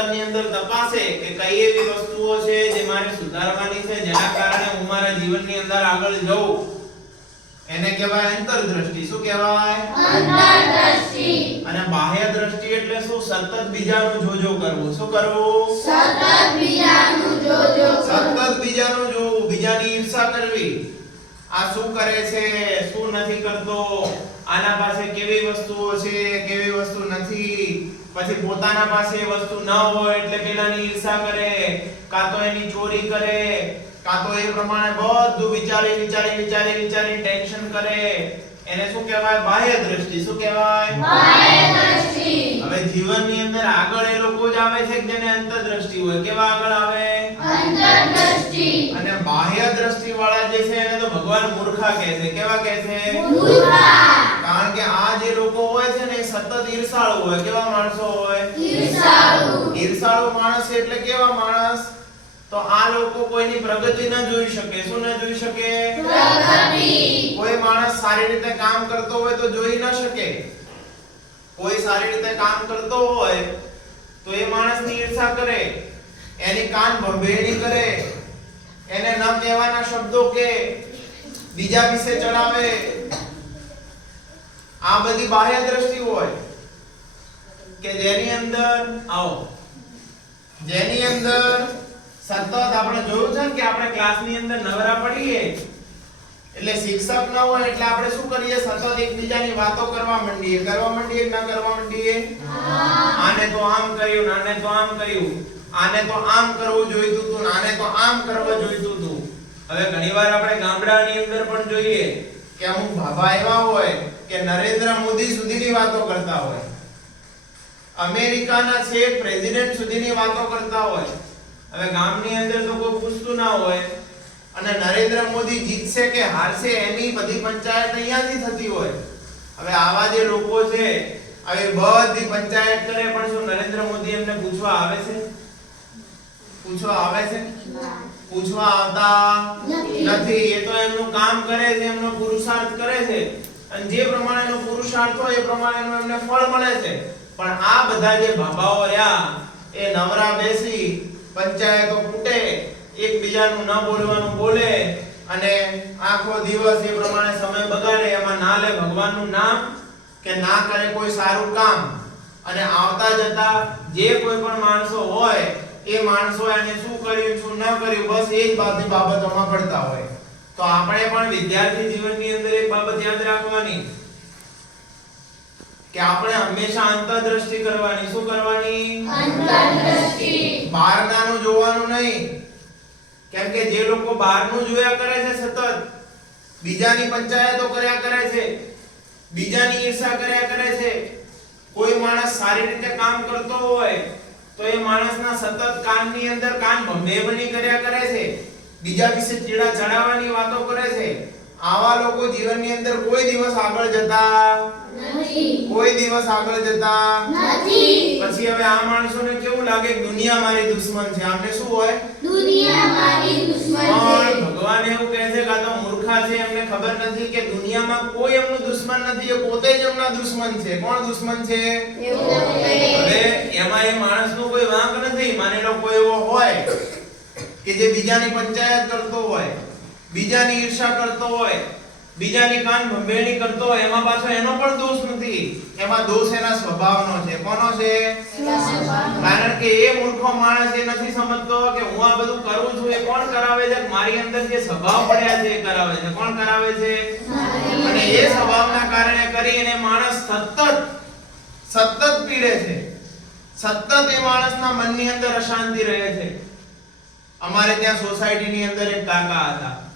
અંતરની અંદર તપાસે કે કઈ એવી વસ્તુઓ છે જે મારે સુધારવાની છે જેના કારણે હું મારા જીવનની અંદર આગળ જઉં. એને કહેવાય અંતરદ્રષ્ટિ. શું કહેવાય? અંતરદ્રષ્ટિ. અને બાહ્ય દ્રષ્ટિ એટલે શું? સતત બીજાનું જોજો કરવું. શું કરવું? સતત બીજાનું જોજો સતત બીજાનું જોવું બીજાની ઈર્ષા કરવી. આ શું કરે છે? શું નથી કરતો? આના પાસે કેવી વસ્તુઓ છે કેવી વસ્તુ નથી? પછી પોતાના પાસે વસ્તુ ન હોય એટલે પેલાની ઈર્ષા કરે કાં તો એની ચોરી કરે કાં તો એ પ્રમાણે બધું વિચારી વિચારી વિચારી વિચારી ટેન્શન કરે. એને શું કહેવાય? બાહ્ય દ્રષ્ટિ. શું કહેવાય? બાહ્ય દ્રષ્ટિ. હવે જીવનની અંદર આગળ એ લોકો જ આવે છે કે જેને અંતરદ્રષ્ટિ હોય? કેવા આગળ આવે? અંતરદ્રષ્ટિ અને બાહ્ય દ્રષ્ટિ વાળા જે છે એને તો ભગવાન મૂર્ખા કહે છે. કેવા કહે છે? મૂર્ખા. કારણ કે આ જે લોકો હોય છે ને એ સતત ઈર્ષાળુ હોય. કેવા માણસો હોય? ઈર્ષાળુ. ઈર્ષાળુ માણસ એટલે કેવા માણસ? તો આ લોકો કોઈની પ્રગતિ ન જોઈ શકે. શું ન જોઈ શકે? પ્રગતિ. કોઈ માણસ સારી રીતે કામ કરતો હોય તો જોઈ ન શકે. કોઈ સારી રીતે કામ કરતો હોય તો એ માણસની ઈર્ષા કરે. એની કાન ભંભેડી કરે. એને ન કહેવાના શબ્દો કે બીજા વિશે ચડાવે. આ બધી બાહ્ય દ્રષ્ટિ હોય કે જેની અંદર આવો. જેની અંદર સતત આપણે જોયું છે કે આપણે ક્લાસની અંદર નવરા પડીએ એટલે શિક્ષક ન હોય એટલે આપણે શું કરીએ? સતત એકબીજાની વાતો કરવા માંડીએ. કરવા માંડીએ ન કરવા માંડીએ? આને તો આમ કર્યું આને તો આમ કર્યું. આને તો આમ કરવું જોઈતું હતું આને તો આમ કરવા જોઈતું હતું હવે ઘણીવાર આપણે ગામડાની અંદર પણ જોઈએ કે અમુક ભાભા એવા હોય કે નરેન્દ્ર મોદી સુધીની વાતો કરતા હોય. અમેરિકાના છે પ્રેસિડેન્ટ સુધીની વાતો કરતા હોય. હવે ગામની અંદર તો કોઈ પૂછતું ના હોય. અને નરેન્દ્ર મોદી જીતશે કે હારશે એની બધી પંચાયત અહીંયાથી થતી હોય. હવે આવા જે લોકો છે, આવી બધી પંચાયત કરે પણ શું નરેન્દ્ર મોદી એમને પૂછવા આવે છે? પૂછવા આવે છે? પૂછવા આવતા નથી. એ તો એમનું કામ કરે છે એમનો પુરુષાર્થ કરે છે. અને જે પ્રમાણેનો પુરુષાર્થ હોય એ પ્રમાણેનું એમને ફળ મળે છે. પણ આ બધા જે ભાભાઓ રહ્યા એ નવરા બેસી પંચાયતો કૂટે એકબીજાનું ન બોલવાનું બોલે અને આખો દિવસ એ પ્રમાણે સમય બગાડે. એમાં ના લે ભગવાનનું નામ કે ના કરે કોઈ સારું કામ. અને આવતા જતા જે કોઈ પણ માણસો હોય એ માણસો એને શું કર્યું શું ન કર્યું બસ એ જ બધી બાબતોમાં પડતા હોય. તો આપણે પણ વિદ્યાર્થી જીવનની અંદર એક બાબત યાદ રાખવાની કે આપણે હંમેશા અંતરદ્રષ્ટિ કરવાની. શું કરવાની? અંતરદ્રષ્ટિ. બહારનાનું જોવાનું નહીં. કેમ કે જે લોકો બહારનું જોયા કરે છે સતત બીજાની પંચાયતો કર્યા કરે છે બીજાની ઈર્ષા કર્યા કરે છે. કોઈ માણસ સારી રીતે કામ કરતો હોય તો એ માણસના સતત કાનની અંદર કાન ભંભેવણી કર્યા કરે છે. બીજા વિશે ચીડા ચડાવવાની વાતો કરે છે. આવા લોકો જીવનની અંદર કોઈ દિવસ આગળ જતા નથી. કોઈ દિવસ આગળ જતા નથી. પછી હવે આ માણસોને કેવું લાગે દુનિયા મારી દુશ્મન છે. આપણે શું હોય? દુનિયા મારી દુશ્મન પણ છે ભગવાન એવું કહે છે કે આ તો મૂર્ખા છે. એમને ખબર નથી કે દુનિયામાં કોઈ એમનું દુશ્મન નથી. એ પોતે જ એમના દુશ્મન છે. કોણ દુશ્મન છે? હવે એમાં એ માણસનો કોઈ વાંક નથી. માની લો કોઈ એવો હોય કે જે બીજાની પંચાયત કરતો હોય બીજાની ઈર્ષા કરતો હોય બીજાની કાન ભંભેરણી કરતો એમાં પાછો એનો પણ દોષ નથી. એમાં દોષ એના સ્વભાવનો છે. કોનો છે? કારણ કે એ મૂર્ખો માણસ એ નથી સમજતો કે હું આ બધું કરું છું, એ કોણ કરાવે છે? મારી અંદર જે સ્વભાવ પડ્યા છે, એ કરાવે છે. કોણ કરાવે છે? અને એ સ્વભાવના કારણે કરીને માણસ સતત સતત પીડે છે. સતત એ માણસના મનની અંદર અશાંતિ રહે છે. અમારે ત્યાં સોસાયટીની અંદર એક કાકા હતા.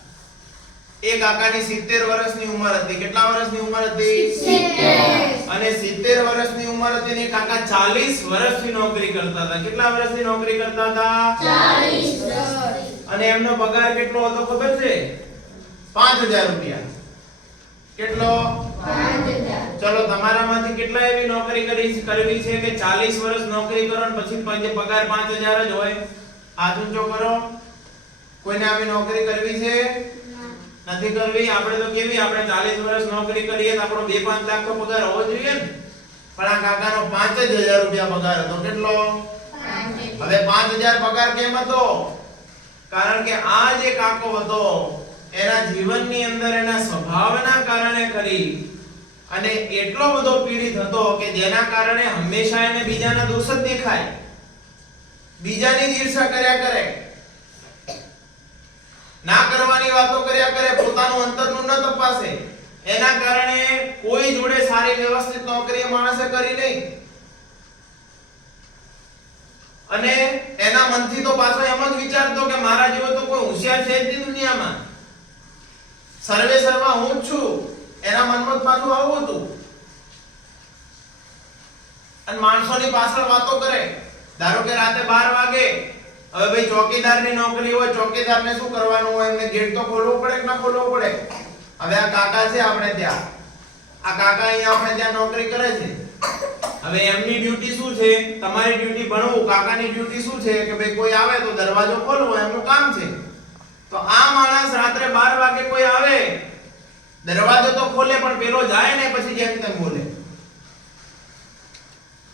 એ કાકાની 70 વર્ષની ઉંમર હતી. કેટલા વર્ષની ઉંમર હતી? સિત્તેર. અને 70 વર્ષની ઉંમર હતી ને કાકા 40 વર્ષની નોકરી કરતા હતા. કેટલા વર્ષની નોકરી કરતા હતા? ચાલીસ વર્ષ. અને એમનો પગાર કેટલો હતો ખબર છે? 5000 રૂપિયા. કેટલો? પાંચ હજાર. ચલો તમારામાંથી કેટલા એવી નોકરી કરી કરવી છે કે 40 વર્ષ નોકરી કરો ને પછી પગ- પગાર 5000 જ હોય? હાથ ઊંચો કરો. કોઈને આવી નોકરી કરવી છે? નથી કરવી, આપણે તો કેવી, આપણે 40 વર્ષ નોકરી કરીએ તો આપણો 2 5 લાખ તો પગાર હોવો જોઈએ ને? પણ આ કાકાનો 5000 રૂપિયા પગાર હતો. કેટલો? હવે 5000 પગાર કેમ હતો? કારણ કે આ જે કાકો હતો, એના જીવનની અંદર એના સ્વભાવના કારણે કરી અને એટલો બધો પીડિત હતો કે જેના કારણે હંમેશા એને બીજાના દોષ જ દેખાય. બીજાની ઈર્ષા કર્યા કરે. ના વાતો કર્યા કરે, પોતાનું અંતરનું ન તપાસે. એના કારણે કોઈ જોડે સારી વ્યવસ્થિત નોકરી માણસે કરી નહીં. અને એના મનથી તો પાછો એમ જ વિચારતો કે મારા જેવો તો કોઈ હોશિયાર છે જ નહીં દુનિયામાં. સર્વે સર્વા હું છું, એના મનમાં પાછું આવું હતું. અને માણસોની પાછળ વાતો કરે. ધારો કે રાતે 12 વાગે હવે ભાઈ ચોકીદારની નોકરી હોય, ચોકીદારને શું કરવાનું હોય? એમને ગેટ તો ખોલવો પડે કે ના ખોલવો પડે? હવે આ કાકા છે આપણે ત્યાં. આ કાકા અહીંયા આપણે ત્યાં નોકરી કરે છે. હવે એમની ડ્યુટી શું છે? તમારી ડ્યુટી ભણવું, કાકાની ડ્યુટી શું છે? કે ભાઈ કોઈ આવે તો દરવાજો ખોલવો, એમનું કામ છે. તો આ માણસ રાત્રે 12 વાગે કોઈ આવે, દરવાજો તો ખોલે, પણ પેલો જાય ને પછી જેમ તેમ બોલે.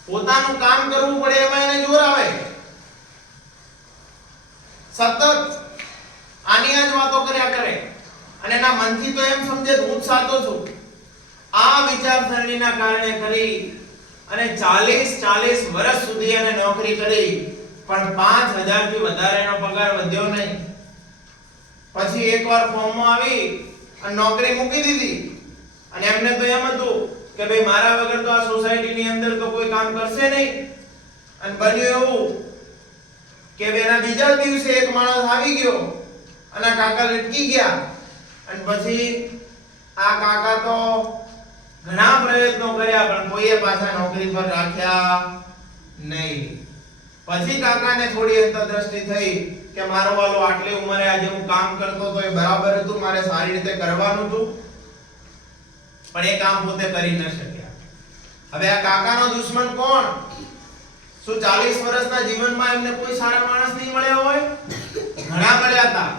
પોતાનું કામ કરવું પડે, એમાં એને જોર આવે. સતત આની આ જ વાતો કર્યા કરે. અને એના મનથી તો એમ સમજે હું જ સાચો છું. આ વિચારસરણીના કારણે કરી અને 40 40 વર્ષ સુધી એને નોકરી કરી, પણ 5000 થી વધારે એનો પગાર વધ્યો નહીં. પછી એકવાર ફોર્મમાં આવી અને નોકરી મૂકી દીધી. અને એમને તો એમ હતું કે ભાઈ મારા વગર તો આ સોસાયટીની અંદર તો કોઈ કામ કરશે નહીં. અને બન્યું એવું કે બેના બીજા દિવસે એક માણસ આવી ગયો અને કાકા લટકી ગયા. અને પછી આ કાકા તો ઘણા પ્રયત્નો કર્યા, પણ કોઈએ પાછા નોકરી પર રાખ્યા નહીં. પછી કાકાને થોડી અંતરદ્રષ્ટિ થઈ કે મારો વાલો આટલી ઉંમરે આજે હું કામ કરતો તો એ બરાબર હતું, મારે સારી રીતે કરવાનું હતું. પણ એ કામ પોતે કરી ન શક્યા. હવે આ કાકાનો દુશ્મન કોણ? શું 40 વર્ષના જીવનમાં એમને કોઈ સારા માણસ નહીં મળ્યા હોય? ઘણા મળ્યા હતા.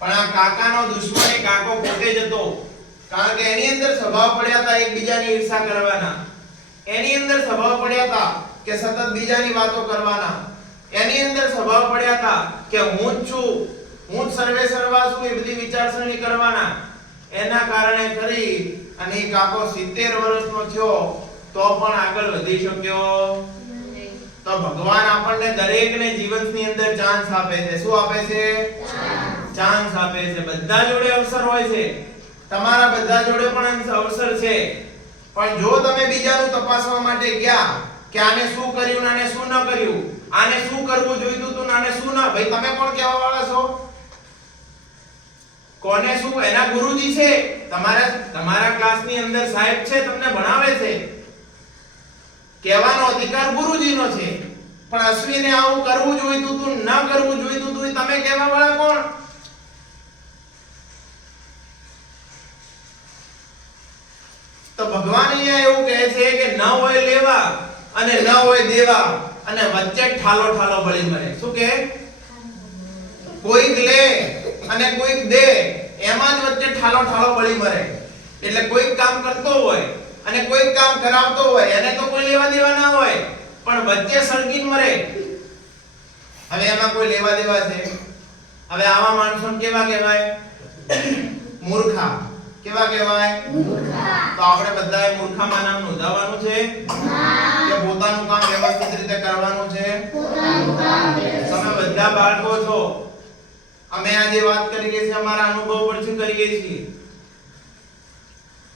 પણ આ કાકાનો દુશ્મન એ કાકો પોતે જ હતો. કારણ કે એની અંદર સ્વભાવ પડ્યા હતા એકબીજાની ઈર્ષા કરવાના. એની અંદર સ્વભાવ પડ્યા હતા કે સતત બીજાની વાતો કરવાના. એની અંદર સ્વભાવ પડ્યા હતા કે હું જ છું, હું જ સર્વે સર્વા છું એ બધી વિચારસરણી કરવાના. એના કારણે કરી અને કાકો 70 વર્ષનો થયો તો પણ આગળ વધી શક્યો. તો ભગવાન આપણને દરેકને જીવનની અંદર ચાન્સ આપે છે. શું આપે છે? ચાન્સ આપે છે. બધા જોડે અવસર હોય છે. તમારા બધા જોડે પણ અવસર છે. પણ જો તમે બીજાનું તપાસવા માટે ગયા કે આને શું કર્યું આને શું ન કર્યું, આને શું કરવું જોઈતું હતું આને શું ન, ભાઈ તમે કોણ કહેવા વાળા છો? કોને શું? એના ગુરુજી છે. તમારા તમારા ક્લાસની અંદર સાહેબ છે, તમને ભણાવે છે. કહેવાનો અધિકાર ગુરુજીનો છે. પણ અશ્વિને આવું કરવું જોઈતું હતું ન કરવું જોઈતું હતું તમે કહેવા વાળા કોણ? તો ભગવાન અહીંયા એવું કહે છે કે ન હોય લેવા અને ન હોય દેવા, અને વચ્ચે ઠાલો ઠાલો ભળી મરે. શું કે કોઈક લે અને કોઈક દે, એમાં જ વચ્ચે ઠાલો ઠાલો ભળી મરે. એટલે કોઈક કામ કરતો હોય અને કોઈક કામ કરાવતો હોય, એને તો કોઈ લેવા દેવા ના હોય, પણ વચ્ચે સળગી મરે. હવે એમાં કોઈ લેવા દેવા છે? હવે આવા માણસોને કેવા કહેવાય? મૂર્ખા. કેવા કહેવાય? તો આપણે બધાએ મૂર્ખામાં નામ નોંધાવવાનું છે? કે પોતાનું કામ વ્યવસ્થિત રીતે કરવાનું છે? તમે બધા બાળકો છો. અમે આજે વાત કરીએ છીએ અમારા અનુભવ પરથી કરીએ છીએ.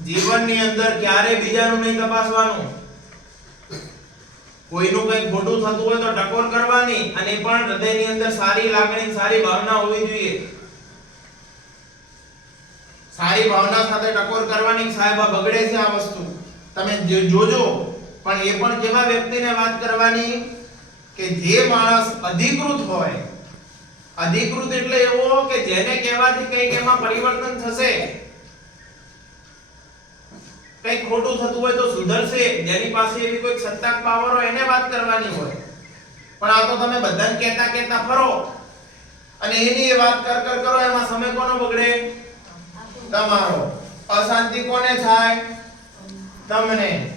જીવનની અંદર ક્યારે બીજાનું નહીં તપાસવાનું. કોઈનું કંઈ ખોટું થતું હોય તો ટકોર કરવાની અને પણ હૃદયની અંદર સારી લાગણી સારી ભાવના હોવી જોઈએ. સારી ભાવના સાથે ટકોર કરવાની સાહેબ, આ બગડે છે આ વસ્તુ. તમે જોજો. પણ એ પણ કેવા વ્યક્તિને વાત કરવાની કે જે માણસ અધિકૃત હોય, અધિકૃત એટલે એવો કે જેને કહેવાથી કંઈક એમાં પરિવર્તન થશે. કંઈક ખોટું થતું હોય તો સુધરશે. જેની પાસે એવી કોઈ સત્તાક પાવર હોય, એને વાત કરવાની હોય. પણ આ તો તમે બધાને કહેતા કહેતા ફરો. અને એની એ વાત કર કર, કરો, એમાં સમય કોનો બગડે? તમારો. અશાંતિ કોને થાય? તમને.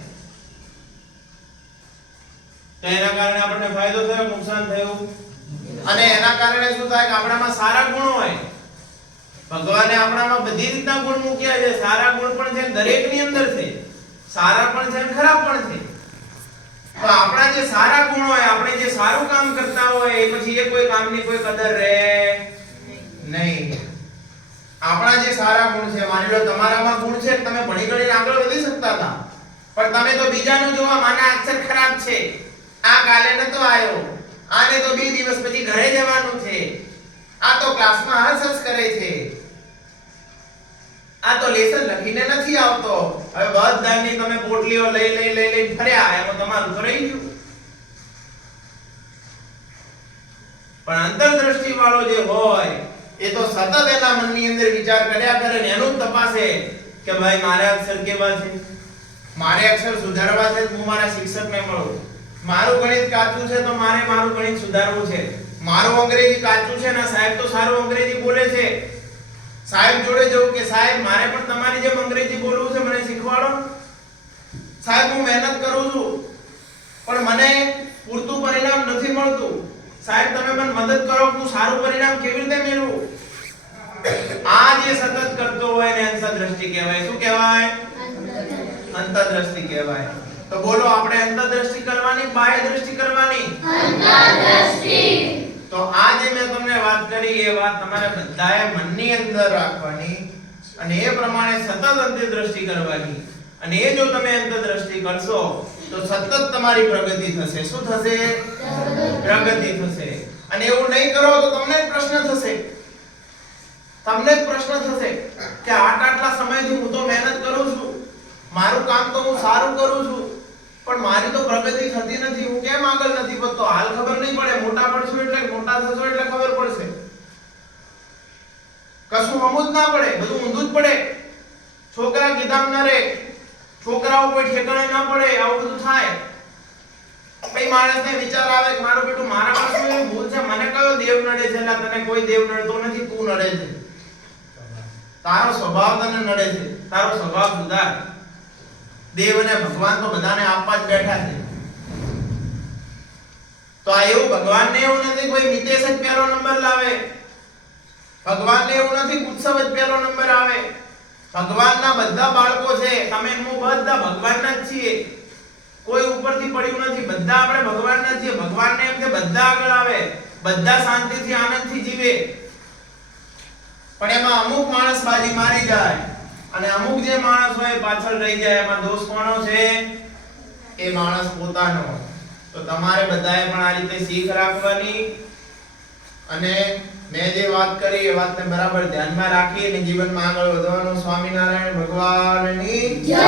એના કારણે આપણને ફાયદો થયો, નુકસાન થયું? અને એના કારણે શું થાય? કે આપણામાં સારા ગુણ હોય. ભગવાને આપણામાં બધી રીતના ગુણ મૂક્યા છે. સારા ગુણ પણ છે દરેકની અંદર છે. સારા પણ છે ખરાબ પણ છે. તો આપણા જે સારા ગુણ હોય, આપણે જે સારું કામ કરતા હોય, એ પછી એ કોઈ કામની કોઈ કદર રહે નહીં. આપણા જે સારા ગુણ છે, માની લો તમારામાં ગુણ છે, તમે ભણી ગણીને આગળ વધી શકતા હતા. પણ તમે તો બીજાનું જોવા માના અક્ષર ખરાબ છે. આ કાલે નતો આવ્યો. આને તો બે દિવસ પછી ઘરે જવાનું છે. આ તો ક્લાસમાં હસ હસ કરે છે. આ તો લેસન લખીને નથી આવતો. હવે બધાની તમે પોટલીઓ લઈ લઈ લઈ લઈ ફર્યા. એમાં તમારું તો રહી ગયું. પણ અંતરદ્રષ્ટિ વાળો જે હોય, એ તો સતત એના મનની અંદર વિચાર કર્યા કરે ને એનું તપાસે કે ભાઈ મારે અક્ષર કેવા છે? મારે અક્ષર સુધારવા છે હું મારા શિક્ષકને મળું. મારું ગણિત કાચું છે તો મારે મારું ગણિત સુધારવું છે. મારું અંગ્રેજી કાચું છે ને સાહેબ તો સારું અંગ્રેજી બોલે છે. સાહેબ જોડે જવું કે સાહેબ, મારે પણ તમારી જેમ અંગ્રેજી બોલવું છે, મને શીખવાડો. સાહેબ, હું મહેનત કરું છું, પણ મને પૂરતું પરિણામ નથી મળતું. સાહેબ, તમે મને મદદ કરો, હું સારું પરિણામ કેવી રીતે મેળવું? આ જે સતત કરતો હોય ને અંતરદ્રષ્ટિ કહેવાય. શું કહેવાય? અંતરદ્રષ્ટિ કહેવાય. તો બોલો, આપણે અંતરદ્રષ્ટિ કરવાની બાહ્ય દ્રષ્ટિ કરવાની? તો આ જે મેં તમને વાત કરી, એ વાત તમારે બધાએ મનની અંદર રાખવાની અને એ પ્રમાણે સતત અંતરદ્રષ્ટિ કરવાની. અને એ જો તમે અંતરદ્રષ્ટિ કરશો, તો સતત તમારી પ્રગતિ થશે. શું થશે? પ્રગતિ થશે. અને એવું નહીં કરો તો તમને પ્રશ્ન થશે. તમને જ પ્રશ્ન થશે કે આટલા આટલા સમયથી હું તો મહેનત કરું છું. મારું કામ તો હું સારું કરું છું. પણ મારી તો પ્રગતિ થતી નથી, હું કેમ આગળ નથી વધતો? હાલ ખબર નહીં પડે, મોટા પડશું એટલે મોટા થશો એટલે ખબર પડશે. કશું હમું ના પડે, બધું ઊંધું જ પડે. છોકરા કીધામ ના રે, છોકરાઓ કોઈ ઠેકાણે ના પડે, આવું બધું થાય. કઈ માણસને વિચાર આવે કે મારું બેટું મારા એવી ભૂલ છે? મને કયો દેવ નડે છે? એટલે તને કોઈ દેવ નડતો નથી, તું નડે છે. તારો સ્વભાવ તને નડે છે. તારો સ્વભાવ સુધાર દેવ અને ભગવાન તો બધાને આપવા જ બેઠા છે. તો આ એવું ભગવાનને એવું નથી કોઈ મિતેશ જ પહેલો નંબર લાવે. ભગવાનને એવું નથી ઉત્સવ જ પહેલો નંબર આવે. ભગવાનના બધા બાળકો છે હું બધા ભગવાનના જ છીએ. કોઈ ઉપરથી પડ્યું નથી, બધા આપણે ભગવાનના છીએ. ભગવાનને એમ કે બધા આગળ આવે, બધા શાંતિથી, આનંદથી જીવે. પણ એમાં અમુક માણસ બાજી મારી જાય. અને અમુક જે માણસ હોય એ પાછળ રહી જાય એમાં દોષ કોનો છે? એ માણસ પોતાનો. તો તમારે બધાએ પણ આ રીતે શીખ રાખવાની. અને મેં જે વાત કરી એ વાતને બરાબર ધ્યાનમાં રાખી અને જીવનમાં આગળ વધવાનું. સ્વામિનારાયણ ભગવાનની જય!